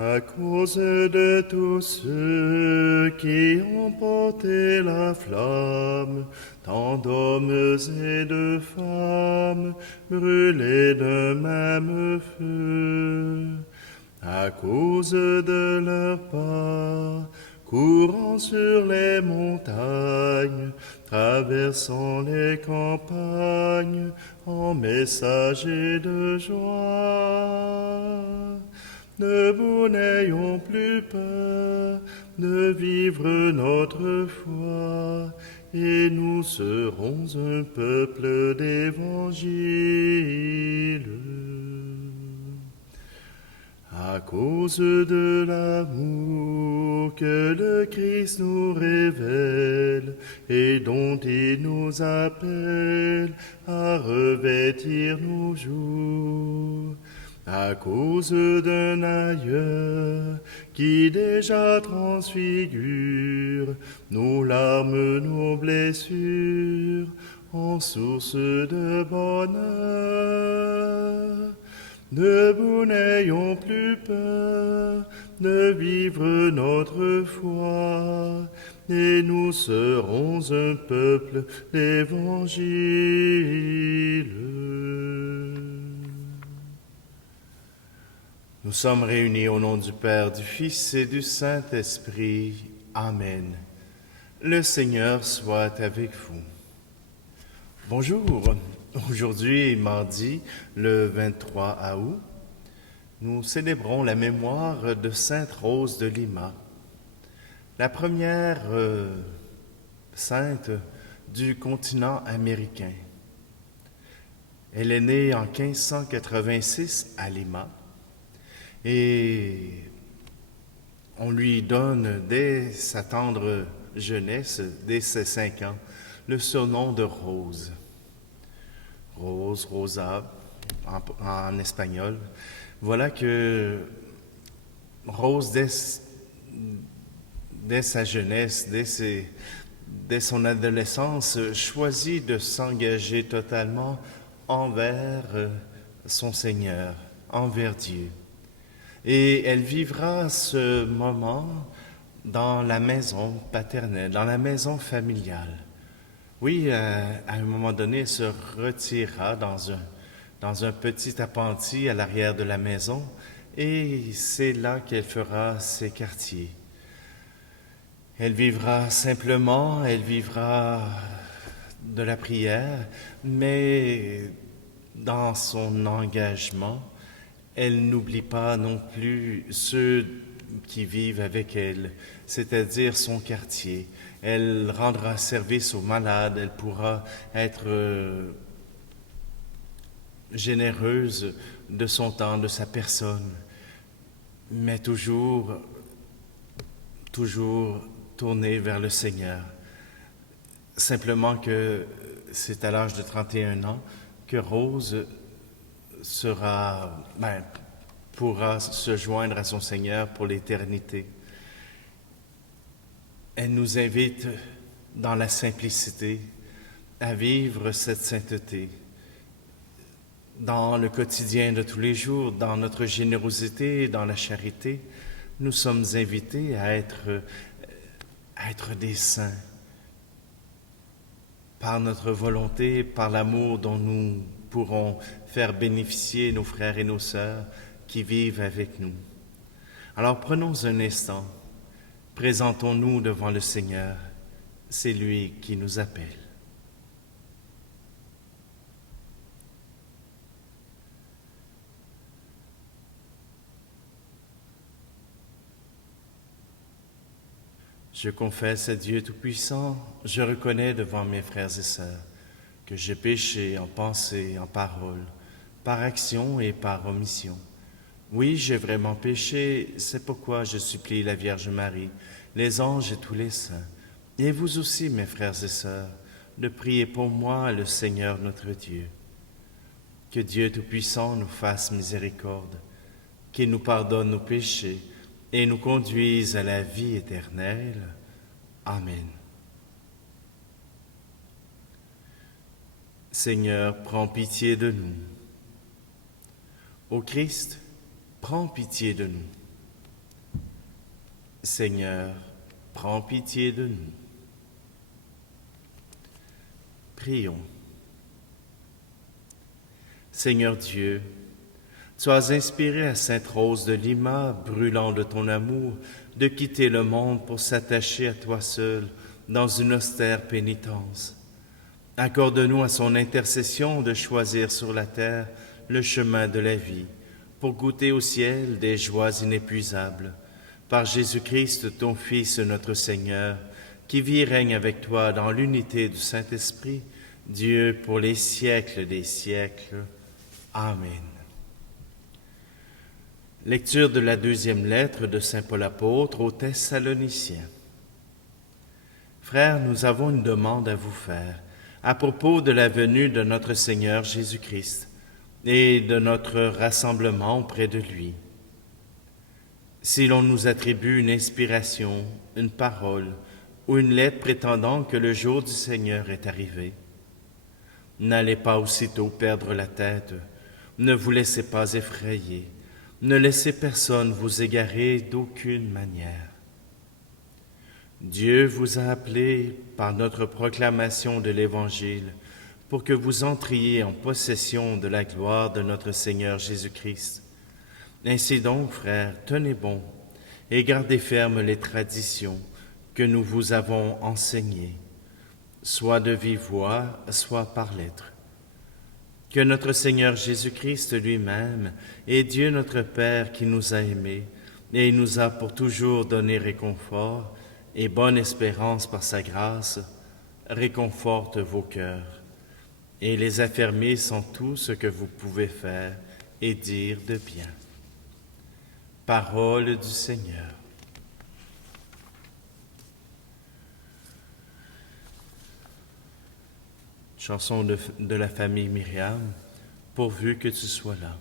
À cause de tous ceux qui ont porté la flamme, tant d'hommes et de femmes brûlés d'un même feu, à cause de leur pas, courant sur les montagnes, traversant les campagnes, en messagers de joie. Debout, n'ayons plus peur de vivre notre foi, et nous serons un peuple d'évangile. À cause de l'amour que le Christ nous révèle et dont il nous appelle à revêtir nos jours, à cause d'un ailleurs qui déjà transfigure nos larmes, nos blessures en source de bonheur. Debout, n'ayons plus peur de vivre notre foi, et nous serons un peuple d'évangile. Nous sommes réunis au nom du Père, du Fils et du Saint-Esprit. Amen. Le Seigneur soit avec vous. Bonjour. Aujourd'hui, mardi, le 23 août, nous célébrons la mémoire de Sainte Rose de Lima, la première sainte du continent américain. Elle est née en 1586 à Lima et on lui donne dès sa tendre jeunesse, dès ses 5 ans, le surnom de Rose. Rose, Rosa, en espagnol. Voilà que Rose, dès sa jeunesse, dès son adolescence, choisit de s'engager totalement envers son Seigneur, envers Dieu. Et elle vivra ce moment dans la maison paternelle, dans la maison familiale. Oui, à un moment donné, elle se retirera dans un petit appentis à l'arrière de la maison, et c'est là qu'elle fera ses quartiers. Elle vivra simplement, elle vivra de la prière, mais dans son engagement, elle n'oublie pas non plus ceux qui vivent avec elle, c'est-à-dire son quartier. Elle rendra service aux malades, elle pourra être généreuse de son temps, de sa personne, mais toujours tournée vers le Seigneur. Simplement que c'est à l'âge de 31 ans que Rose pourra se joindre à son Seigneur pour l'éternité. Elle nous invite dans la simplicité à vivre cette sainteté dans le quotidien de tous les jours, dans notre générosité, dans la charité. Nous sommes invités à être des saints par notre volonté, par l'amour dont nous pourrons faire bénéficier nos frères et nos sœurs qui vivent avec nous. Alors prenons un instant, présentons-nous devant le Seigneur, c'est lui qui nous appelle. Je confesse à Dieu Tout-Puissant, je reconnais devant mes frères et sœurs que j'ai péché en pensée, en parole, par action et par omission. Oui, j'ai vraiment péché, c'est pourquoi je supplie la Vierge Marie, les anges et tous les saints, et vous aussi, mes frères et sœurs, de prier pour moi, le Seigneur notre Dieu. Que Dieu Tout-Puissant nous fasse miséricorde, qu'il nous pardonne nos péchés et nous conduise à la vie éternelle. Amen. Seigneur, prends pitié de nous. Ô Christ, prends pitié de nous. Seigneur, prends pitié de nous. Prions. Seigneur Dieu, tu as inspiré à Sainte Rose de Lima, brûlant de ton amour, de quitter le monde pour s'attacher à toi seul dans une austère pénitence. Accorde-nous à son intercession de choisir sur la terre le chemin de la vie, pour goûter au ciel des joies inépuisables. Par Jésus-Christ, ton Fils, notre Seigneur, qui vit et règne avec toi dans l'unité du Saint-Esprit, Dieu pour les siècles des siècles. Amen. Lecture de la deuxième lettre de Saint Paul apôtre aux Thessaloniciens. Frères, nous avons une demande à vous faire à propos de la venue de notre Seigneur Jésus-Christ et de notre rassemblement auprès de lui. Si l'on nous attribue une inspiration, une parole ou une lettre prétendant que le jour du Seigneur est arrivé, n'allez pas aussitôt perdre la tête, ne vous laissez pas effrayer, ne laissez personne vous égarer d'aucune manière. Dieu vous a appelé par notre proclamation de l'Évangile pour que vous entriez en possession de la gloire de notre Seigneur Jésus-Christ. Ainsi donc, frères, tenez bon et gardez ferme les traditions que nous vous avons enseignées, soit de vive voix, soit par lettre. Que notre Seigneur Jésus-Christ lui-même et Dieu notre Père qui nous a aimés et nous a pour toujours donné réconfort et bonne espérance par sa grâce, réconforte vos cœurs et les affermisse en tout ce que vous pouvez faire et dire de bien. Parole du Seigneur. Chanson de la famille Myriam, pourvu que tu sois là.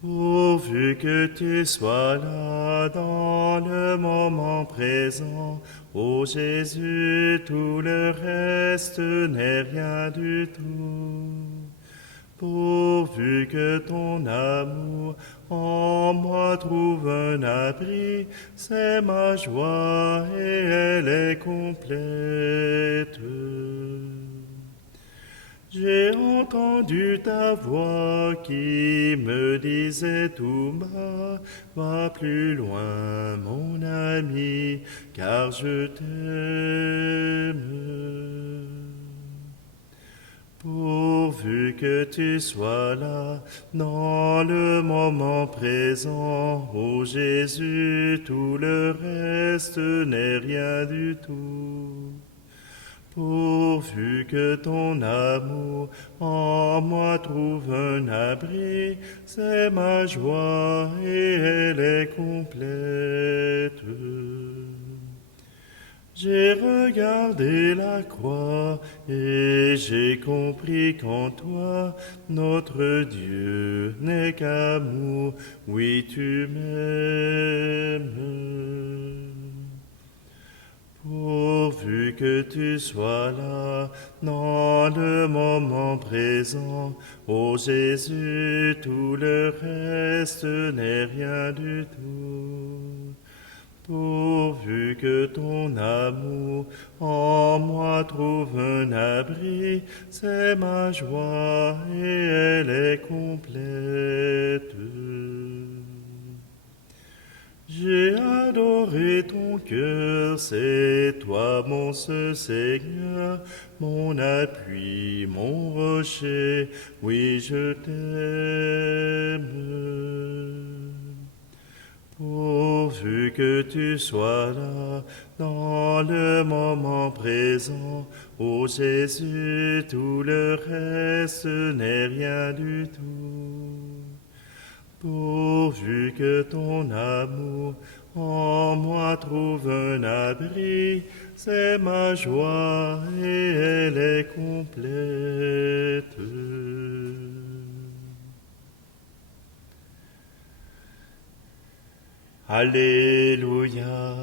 Pourvu que tu sois là dans le moment présent, ô Jésus, tout le reste n'est rien du tout. Pourvu que ton amour en moi trouve un abri, c'est ma joie et elle est complète. J'ai entendu ta voix qui me disait tout bas, va plus loin mon ami, car je t'aime. Pourvu que tu sois là, dans le moment présent, ô Jésus, tout le reste n'est rien du tout. Pourvu que ton amour en moi trouve un abri, c'est ma joie et elle est complète. J'ai regardé la croix et j'ai compris qu'en toi, notre Dieu n'est qu'amour, oui tu m'aimes. Pourvu que tu sois là, dans le moment présent, ô Jésus, tout le reste n'est rien du tout. Pourvu que ton amour en moi trouve un abri, c'est ma joie et elle est complète. J'ai adoré ton cœur, c'est toi mon seul Seigneur, mon appui, mon rocher, oui je t'aime. Pourvu que tu sois là, dans le moment présent, ô Jésus, tout le reste n'est rien du tout. Pourvu que ton amour en moi trouve un abri, c'est ma joie et elle est complète. Alléluia,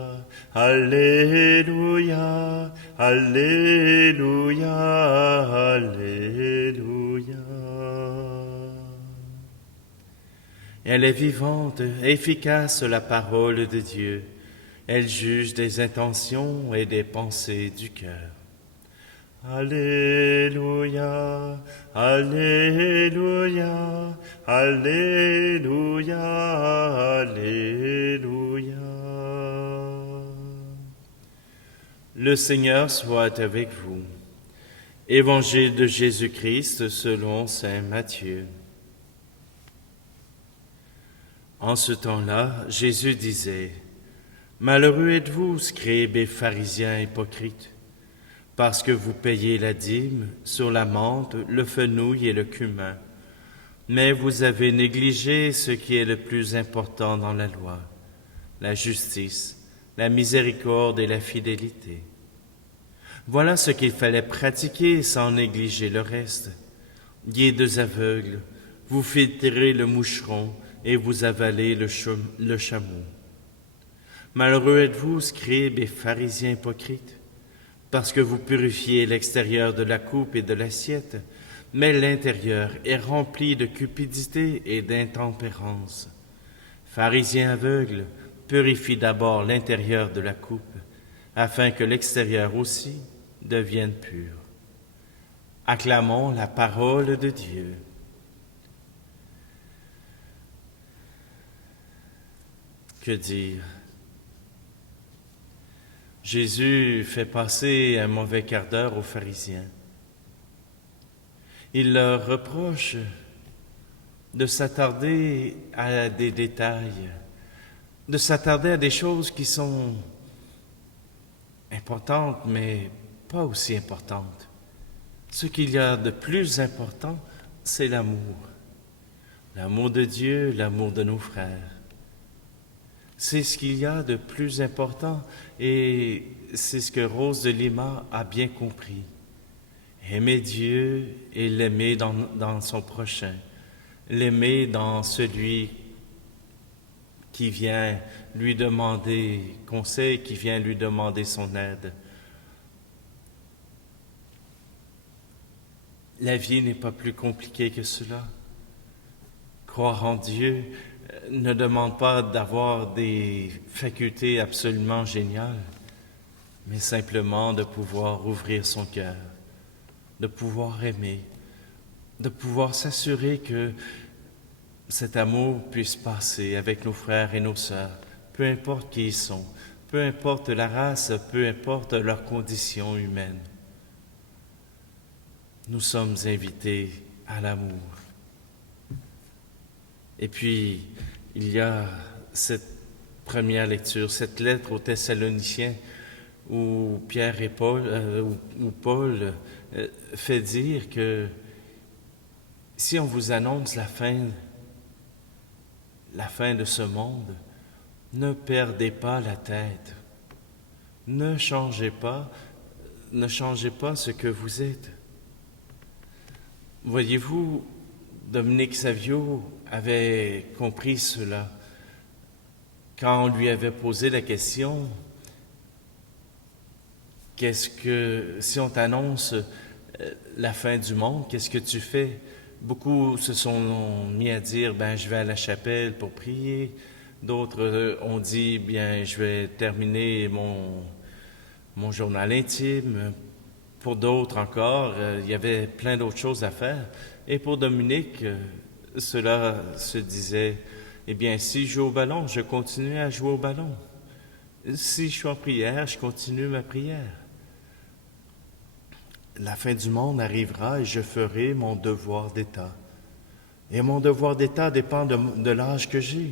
Alléluia, Alléluia, Alléluia. Elle est vivante, efficace la parole de Dieu. Elle juge des intentions et des pensées du cœur. Alléluia, Alléluia, Alléluia, Alléluia. Le Seigneur soit avec vous. Évangile de Jésus-Christ selon saint Matthieu. En ce temps-là, Jésus disait, « Malheureux êtes-vous, scribes et pharisiens hypocrites, parce que vous payez la dîme sur la menthe, le fenouil et le cumin, mais vous avez négligé ce qui est le plus important dans la loi, la justice, la miséricorde et la fidélité. Voilà ce qu'il fallait pratiquer sans négliger le reste. Guides aveugles, vous filtrez le moucheron et vous avalez le chameau. Malheureux êtes-vous, scribes et pharisiens hypocrites, parce que vous purifiez l'extérieur de la coupe et de l'assiette, mais l'intérieur est rempli de cupidité et d'intempérance. Pharisiens aveugles, purifie d'abord l'intérieur de la coupe, afin que l'extérieur aussi devienne pur. Acclamons la parole de Dieu. Que dire? Jésus fait passer un mauvais quart d'heure aux pharisiens. Il leur reproche de s'attarder à des détails, de s'attarder à des choses qui sont importantes, mais pas aussi importantes. Ce qu'il y a de plus important, c'est l'amour. L'amour de Dieu, l'amour de nos frères. C'est ce qu'il y a de plus important et c'est ce que Rose de Lima a bien compris. Aimer Dieu et l'aimer dans son prochain. L'aimer dans celui qui vient lui demander conseil, qui vient lui demander son aide. La vie n'est pas plus compliquée que cela. Croire en Dieu ne demande pas d'avoir des facultés absolument géniales, mais simplement de pouvoir ouvrir son cœur, de pouvoir aimer, de pouvoir s'assurer que cet amour puisse passer avec nos frères et nos sœurs, peu importe qui ils sont, peu importe la race, peu importe leur condition humaine. Nous sommes invités à l'amour. Et puis, il y a cette première lecture, cette lettre aux Thessaloniciens, où Pierre et Paul, où Paul fait dire que si on vous annonce la fin de ce monde, ne perdez pas la tête. Ne changez pas ce que vous êtes. Voyez-vous, Dominique Savio avait compris cela quand on lui avait posé la question « si on t'annonce la fin du monde, qu'est-ce que tu fais ?» Beaucoup se sont mis à dire « je vais à la chapelle pour prier ». D'autres ont dit « je vais terminer mon journal intime ». Pour d'autres encore, il y avait plein d'autres choses à faire. Et pour Dominique, cela se disait, si je joue au ballon, je continue à jouer au ballon. Si je suis en prière, je continue ma prière. La fin du monde arrivera et je ferai mon devoir d'État. Et mon devoir d'État dépend de l'âge que j'ai.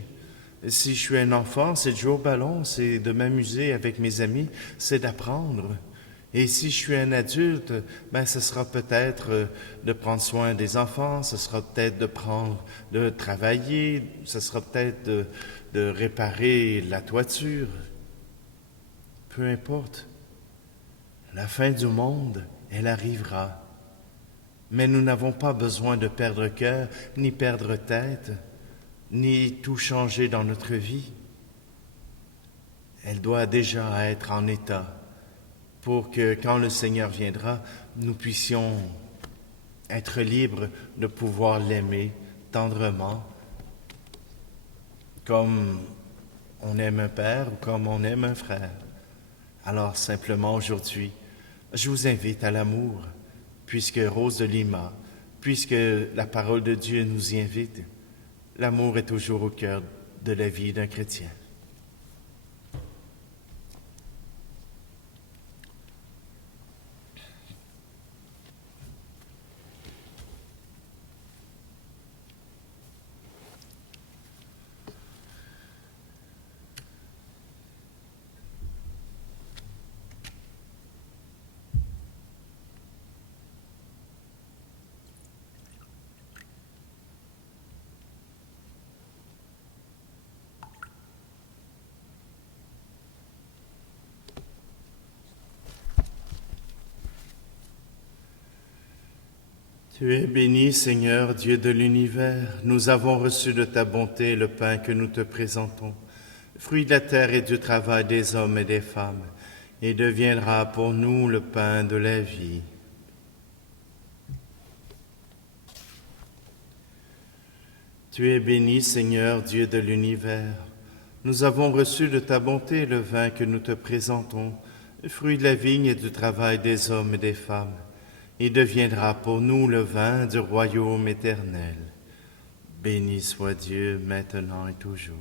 Si je suis un enfant, c'est de jouer au ballon, c'est de m'amuser avec mes amis, c'est d'apprendre. Et si je suis un adulte, ce sera peut-être de prendre soin des enfants, ce sera peut-être de travailler, ce sera peut-être de réparer la toiture. Peu importe. La fin du monde, elle arrivera. Mais nous n'avons pas besoin de perdre cœur, ni perdre tête, ni tout changer dans notre vie. Elle doit déjà être en état pour que quand le Seigneur viendra, nous puissions être libres de pouvoir l'aimer tendrement comme on aime un père ou comme on aime un frère. Alors simplement aujourd'hui, je vous invite à l'amour, puisque Rose de Lima, puisque la parole de Dieu nous y invite. L'amour est toujours au cœur de la vie d'un chrétien. Tu es béni, Seigneur, Dieu de l'univers. Nous avons reçu de ta bonté le pain que nous te présentons, fruit de la terre et du travail des hommes et des femmes, et deviendra pour nous le pain de la vie. Tu es béni, Seigneur, Dieu de l'univers. Nous avons reçu de ta bonté le vin que nous te présentons, fruit de la vigne et du travail des hommes et des femmes. Il deviendra pour nous le vin du royaume éternel. Béni soit Dieu, maintenant et toujours.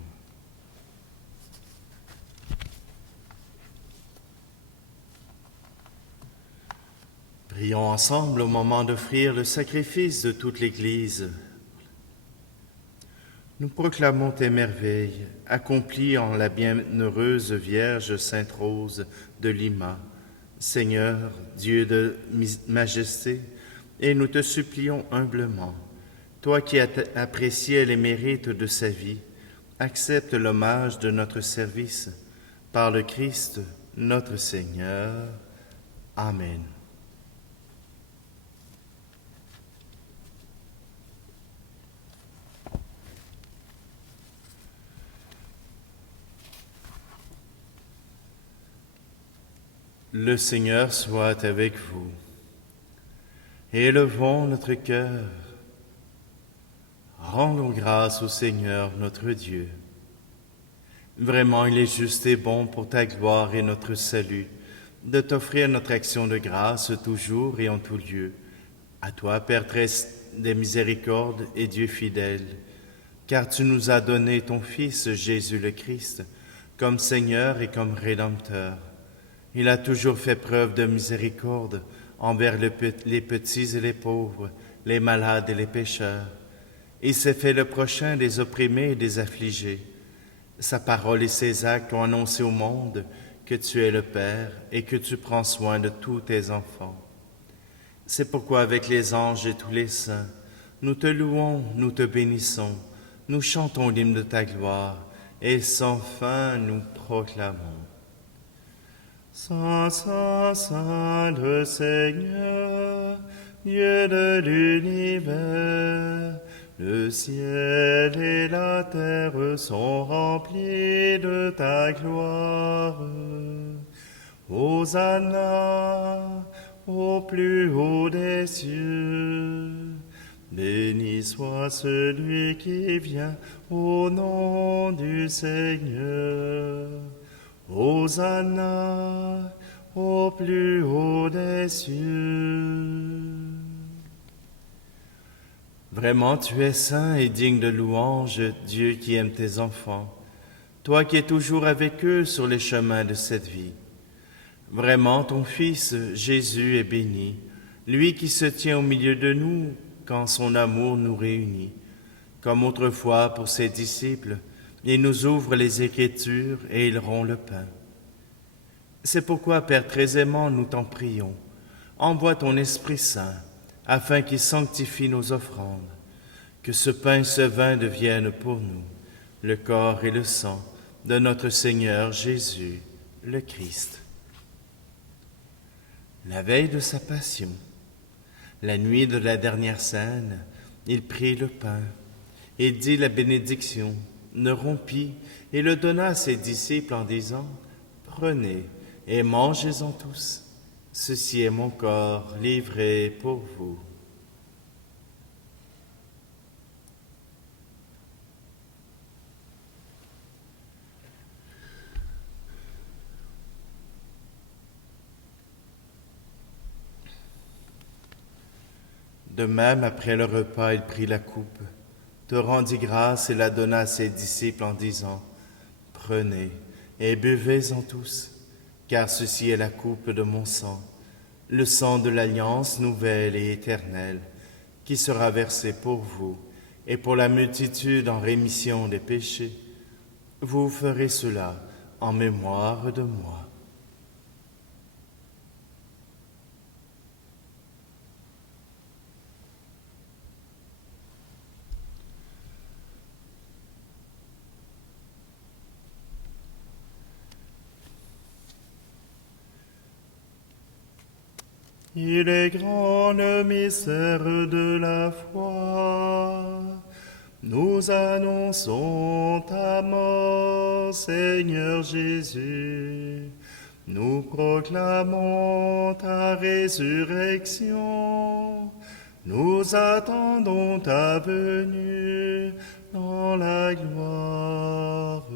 Prions ensemble au moment d'offrir le sacrifice de toute l'Église. Nous proclamons tes merveilles, accomplies en la bienheureuse Vierge Sainte Rose de Lima. Seigneur, Dieu de majesté, et nous te supplions humblement, toi qui as apprécié les mérites de sa vie, accepte l'hommage de notre service, par le Christ, notre Seigneur. Amen. Le Seigneur soit avec vous. Élevons notre cœur. Rendons grâce au Seigneur notre Dieu. Vraiment, il est juste et bon pour ta gloire et notre salut de t'offrir notre action de grâce toujours et en tout lieu. À toi, Père très des miséricordes et Dieu fidèle, car tu nous as donné ton Fils Jésus le Christ comme Seigneur et comme Rédempteur. Il a toujours fait preuve de miséricorde envers les petits et les pauvres, les malades et les pécheurs. Il s'est fait le prochain des opprimés et des affligés. Sa parole et ses actes ont annoncé au monde que tu es le Père et que tu prends soin de tous tes enfants. C'est pourquoi avec les anges et tous les saints, nous te louons, nous te bénissons, nous chantons l'hymne de ta gloire et sans fin nous proclamons. Saint, Saint, Saint le Seigneur, Dieu de l'univers, le ciel et la terre sont remplis de ta gloire. Hosanna au plus haut des cieux. Béni soit celui qui vient au nom du Seigneur. Hosanna au plus haut des cieux. Vraiment, tu es saint et digne de louange, Dieu qui aime tes enfants, toi qui es toujours avec eux sur les chemins de cette vie. Vraiment, ton Fils, Jésus, est béni, lui qui se tient au milieu de nous quand son amour nous réunit. Comme autrefois pour ses disciples, il nous ouvre les Écritures et il rompt le pain. C'est pourquoi, Père très aimant, nous t'en prions, envoie ton Esprit Saint, afin qu'il sanctifie nos offrandes, que ce pain et ce vin deviennent pour nous le corps et le sang de notre Seigneur Jésus, le Christ. La veille de sa passion, la nuit de la dernière scène, il prit le pain, il dit la bénédiction, le rompit et le donna à ses disciples en disant « Prenez et mangez-en tous, ceci est mon corps livré pour vous. » De même, après le repas, il prit la coupe, te rendit grâce et la donna à ses disciples en disant, « Prenez et buvez-en tous, car ceci est la coupe de mon sang, le sang de l'alliance nouvelle et éternelle, qui sera versé pour vous et pour la multitude en rémission des péchés. Vous ferez cela en mémoire de moi. » Il est grand le mystère de la foi. Nous annonçons ta mort, Seigneur Jésus. Nous proclamons ta résurrection. Nous attendons ta venue dans la gloire.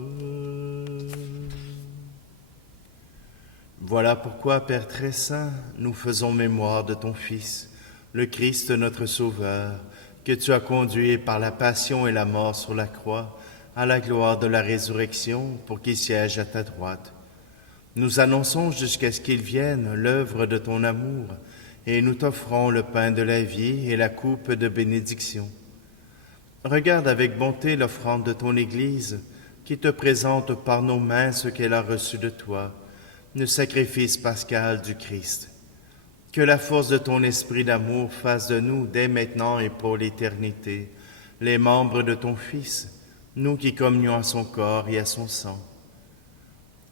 Voilà pourquoi, Père très saint, nous faisons mémoire de ton Fils, le Christ notre Sauveur, que tu as conduit par la passion et la mort sur la croix à la gloire de la résurrection pour qu'il siège à ta droite. Nous annonçons jusqu'à ce qu'il vienne l'œuvre de ton amour et nous t'offrons le pain de la vie et la coupe de bénédiction. Regarde avec bonté l'offrande de ton Église qui te présente par nos mains ce qu'elle a reçu de toi, le sacrifice pascal du Christ. Que la force de ton esprit d'amour fasse de nous, dès maintenant et pour l'éternité, les membres de ton Fils, nous qui communions à son corps et à son sang.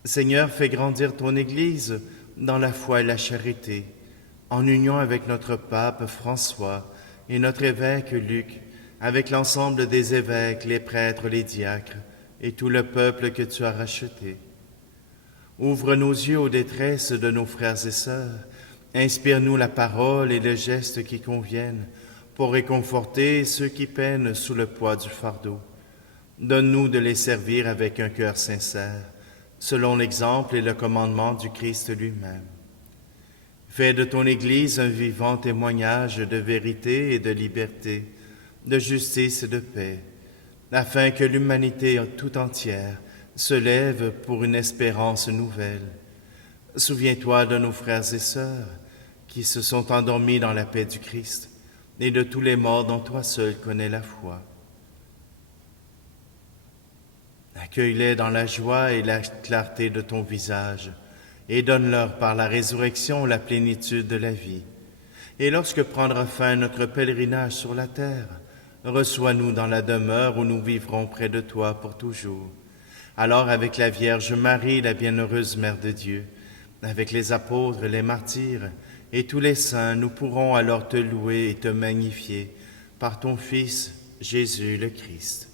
Seigneur, fais grandir ton Église dans la foi et la charité, en union avec notre pape François et notre évêque Luc, avec l'ensemble des évêques, les prêtres, les diacres et tout le peuple que tu as racheté. Ouvre nos yeux aux détresses de nos frères et sœurs. Inspire-nous la parole et le geste qui conviennent pour réconforter ceux qui peinent sous le poids du fardeau. Donne-nous de les servir avec un cœur sincère, selon l'exemple et le commandement du Christ lui-même. Fais de ton Église un vivant témoignage de vérité et de liberté, de justice et de paix, afin que l'humanité tout entière se lève pour une espérance nouvelle. Souviens-toi de nos frères et sœurs qui se sont endormis dans la paix du Christ et de tous les morts dont toi seul connais la foi. Accueille-les dans la joie et la clarté de ton visage et donne-leur par la résurrection la plénitude de la vie. Et lorsque prendra fin notre pèlerinage sur la terre, reçois-nous dans la demeure où nous vivrons près de toi pour toujours. Alors avec la Vierge Marie, la bienheureuse Mère de Dieu, avec les apôtres, les martyrs et tous les saints, nous pourrons alors te louer et te magnifier par ton Fils, Jésus le Christ.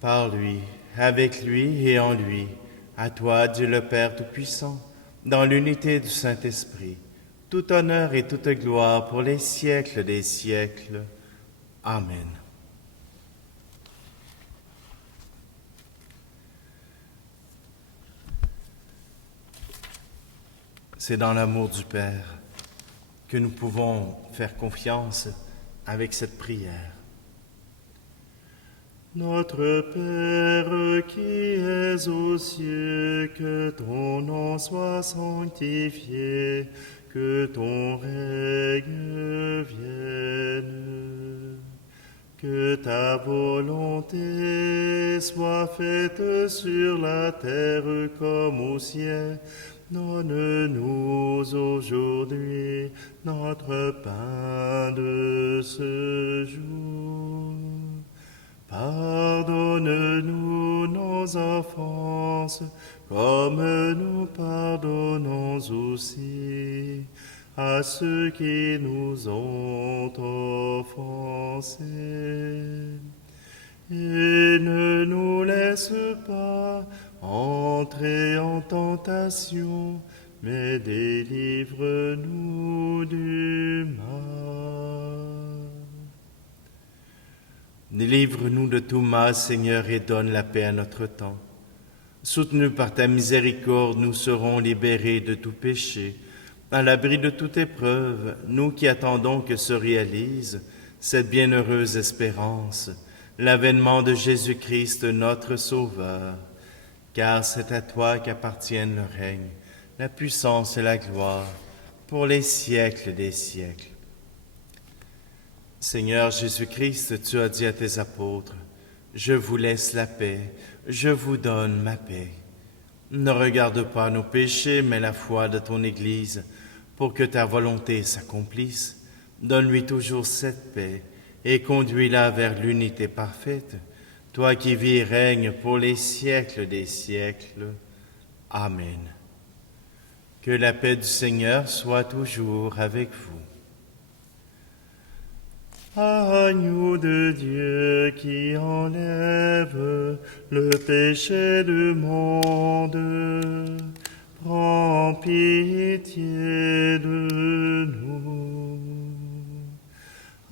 Par lui, avec lui et en lui, à toi, Dieu le Père Tout-Puissant, dans l'unité du Saint-Esprit, tout honneur et toute gloire pour les siècles des siècles. Amen. C'est dans l'amour du Père que nous pouvons faire confiance avec cette prière. Notre Père qui es aux cieux, que ton nom soit sanctifié, que ton règne vienne, que ta volonté soit faite sur la terre comme au ciel. Donne-nous aujourd'hui notre pain de ce jour. Pardonne-nous nos offenses, comme nous pardonnons aussi à ceux qui nous ont offensés. Et ne nous laisse pas entrer en tentation, mais délivre-nous du mal. Délivre-nous de tout mal, Seigneur, et donne la paix à notre temps. Soutenus par ta miséricorde, nous serons libérés de tout péché À l'abri de toute épreuve, nous qui attendons que se réalise cette bienheureuse espérance, l'avènement de Jésus-Christ notre Sauveur, car c'est à toi qu'appartiennent le règne, la puissance et la gloire, pour les siècles des siècles. Seigneur Jésus-Christ, tu as dit à tes apôtres, « Je vous laisse la paix, je vous donne ma paix. » Ne regarde pas nos péchés, mais la foi de ton Église, pour que ta volonté s'accomplisse. Donne-lui toujours cette paix et conduis-la vers l'unité parfaite, toi qui vis et règnes pour les siècles des siècles. Amen. Que la paix du Seigneur soit toujours avec vous. Agneau de Dieu qui enlève le péché du monde, prends pitié de nous.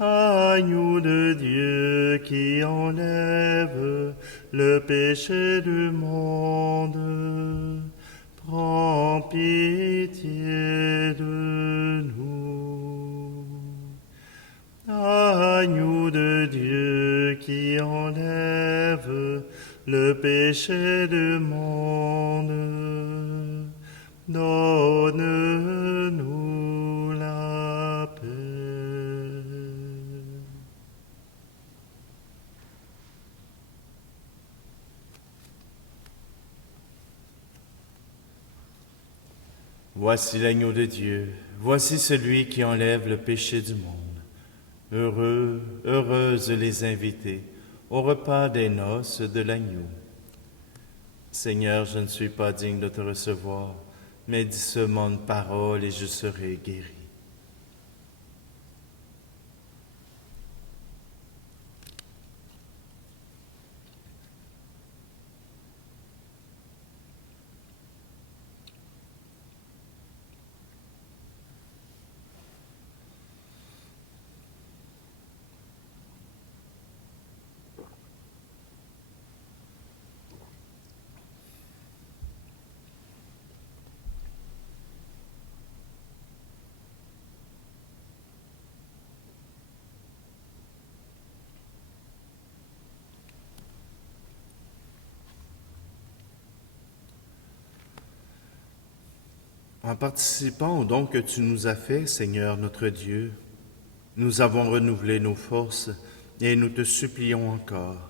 Agneau de Dieu qui enlève le péché du monde, prends pitié de nous. Agneau de Dieu qui enlève le péché du monde, donne-nous la paix. Voici l'agneau de Dieu, voici celui qui enlève le péché du monde. Heureux, heureuses les invités au repas des noces de l'agneau. Seigneur, je ne suis pas digne de te recevoir, mais dis seulement une parole et je serai guéri. En participant au don que tu nous as fait, Seigneur notre Dieu, nous avons renouvelé nos forces et nous te supplions encore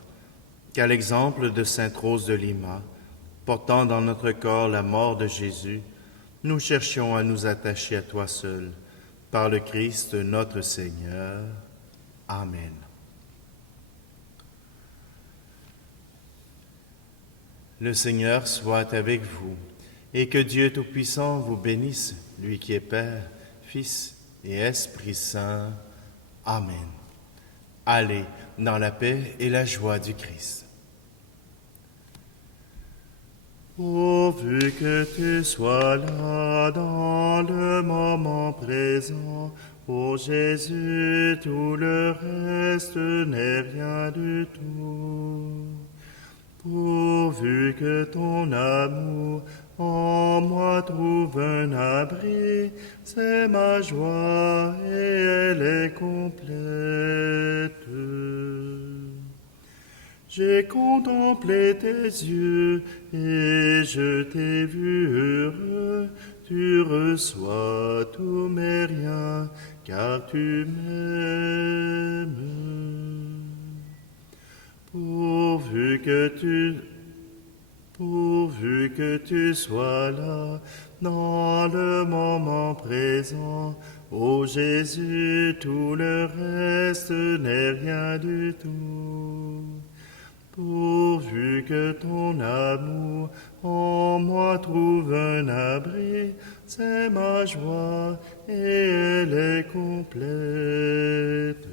qu'à l'exemple de sainte Rose de Lima, portant dans notre corps la mort de Jésus, nous cherchions à nous attacher à toi seul, par le Christ notre Seigneur. Amen. Le Seigneur soit avec vous, et que Dieu Tout-Puissant vous bénisse, lui qui est Père, Fils et Esprit Saint. Amen. Allez dans la paix et la joie du Christ. Pourvu que tu sois là dans le moment présent, ô Jésus, tout le reste n'est rien du tout. Pourvu que ton amour en moi trouve un abri, c'est ma joie et elle est complète. J'ai contemplé tes yeux et je t'ai vu heureux, tu reçois tous mes riens, car tu m'aimes. Pourvu que tu sois là, dans le moment présent, ô Jésus, tout le reste n'est rien du tout. Pourvu que ton amour en moi trouve un abri, c'est ma joie et elle est complète.